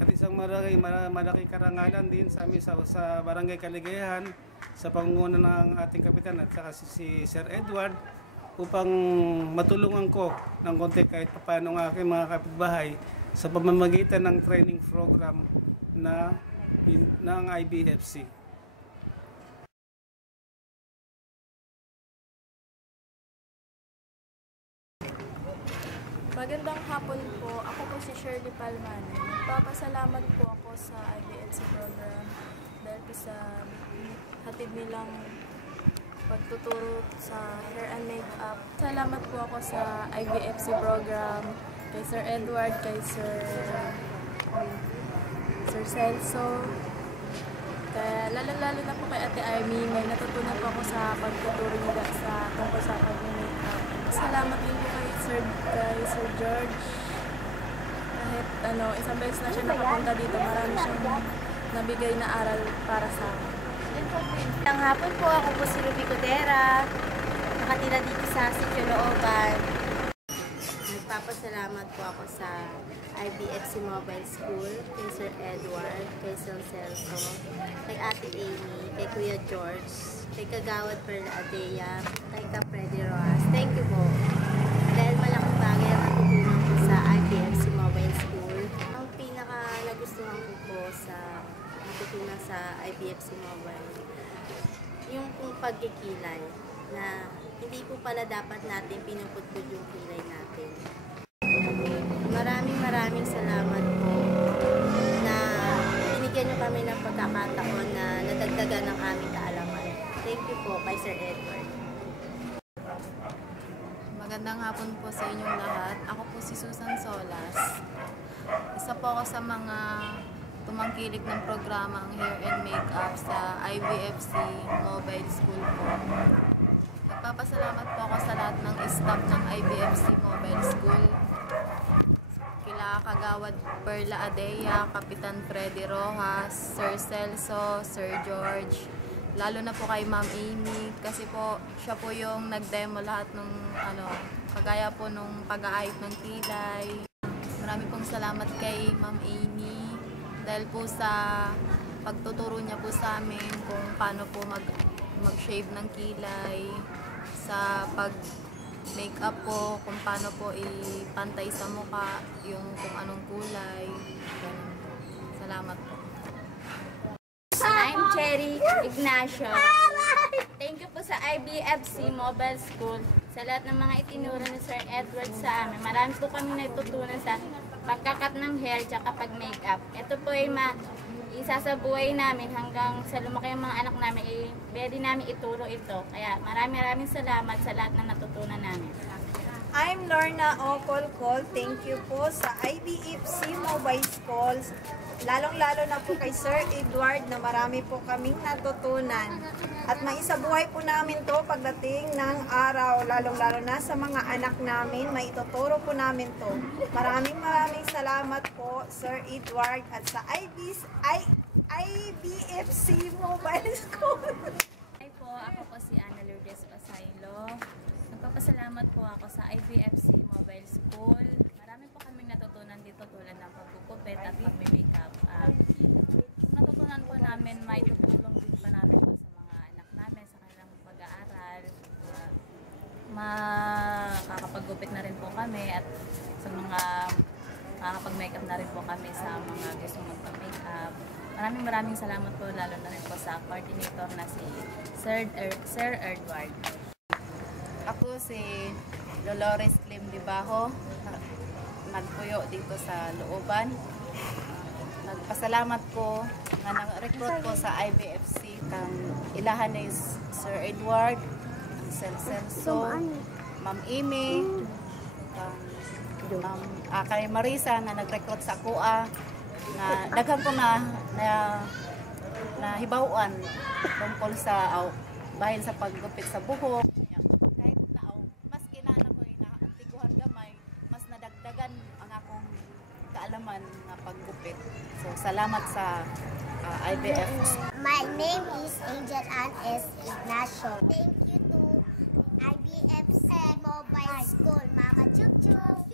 At isang malaking karangalan din sa amin sa Barangay Kaligayahan sa pangunguna ng ating kapitan at saka si Sir Edward upang matulungan ko ng konti kahit paano ng aking mga kapitbahay sa pamamagitan ng training program ng IBFC. Magandang hapon po. Ako po si Shirley Palmani. Nagpapasalamat po ako sa IBFC program dahil po sa hatid nilang pagtuturo sa hair and makeup. Salamat po ako sa IBFC program, kay Sir Edward, kay Sir Celso. Kaya lalo na po kay Ate Amy, may natutunan po ako sa pagtuturo nila sa tungkol sa pag-makeup. Salamat din po kay Sir George. Kahit isang beses na siya nakapunta dito, marami siyang nabigay na aral para sa akin. Ang hapon po, ako po si Ruby Codera, nakatira dito sa Sitio Looban. Nagpapasalamat po ako sa IBFC Mobile School, kay Sir Edward, kay Sir Celso, kay Ate Amy, kay Kuya George, kay Kagawad Perla Adea, kay Freddy Rojas. Thank you po. Dahil malaking bagay ang natutunan ko sa IBFC Mobile School. Ang pinaka nagustuhan ko po sa natutunan sa IBFC Mobile, yung pong pagkikilay na hindi po pala dapat natin pinupudpud yung kilay natin. Maraming salamat po na binigyan nyo kami ng pagkakataon na nadagdagan ng aming kaalaman. Thank you po kay Sir Edward. Magandang hapon po sa inyong lahat. Ako po si Susan Solas. Isa po ako sa mga tumangkilik ng programang Hair and Makeup sa IBFC Mobile School po. Nagpapasalamat po ako sa lahat ng staff ng IBFC Mobile School. Kila Kagawad Perla Adea, Kapitan Freddy Rojas, Sir Celso, Sir George, lalo na po kay Ma'am Amy kasi po siya po yung nag-demo lahat ng kagaya po nung pag-aayos ng kilay. Marami pong salamat kay Ma'am Amy dahil po sa pagtuturo niya po sa amin kung paano po mag-shave ng kilay, sa pag-makeup po, kung paano po ipantay sa mukha yung kung anong kulay. Ganun. Salamat po. I'm Cherry Ignacio. Thank you po sa IBFC Mobile School sa lahat ng mga itinuro ni Sir Edward sa amin. Marami po kami natutunan sa pagkakat ng hair at pag-makeup. Ito po ay isasabuhay namin hanggang sa lumaki ang mga anak namin. Pwede namin ituro ito. Kaya maraming salamat sa lahat na natutunan namin. I'm Lorna Ocolcol. Thank you po sa IBFC Mobile Schools. Lalong-lalo na po kay Sir Edward na marami po kaming natutunan. At maisabuhay po namin to pagdating ng araw. Lalong-lalo na sa mga anak namin, maituturo po namin to. Maraming salamat po Sir Edward at sa IBFC Mobile School. Hi po, ako po si Ana Lourdes Pasaylo. Nagpapasalamat po ako sa IBFC Mobile School. Marami po kaming natutunan dito tulad ng pagkukupit at pag-makeup. Yung natutunan po namin, may tutulong din pa namin po sa mga anak namin sa kanilang pag-aaral. Makakapag-gupit na rin po kami at sa mga makakapag-makeup na rin po kami sa mga gustong magpa-makeup. Maraming salamat po lalo na rin po sa coordinator na si Sir Edward. Ako si Dolores Lim Dibajo, nagpuyo dito sa Looban. Nagpasalamat ko nga nang-recruit ko sa IBFC kang ilahan ni Sir Edward, Sir Celso, Ma'am Amy, kay Marisa nga nag-recruit sa kuha nga daghan ko na hibawan tungkol sa bahin sa paggupit sa buhok. Kahit na mas kinana ko inaantiguhan gamay, mas nadagdagan ang akong kaalaman nga paggupit. So salamat sa IBF. My name is Angel Ann S. Ignacio. Thank you to IBFC Mobile School. Mama Chup Chup.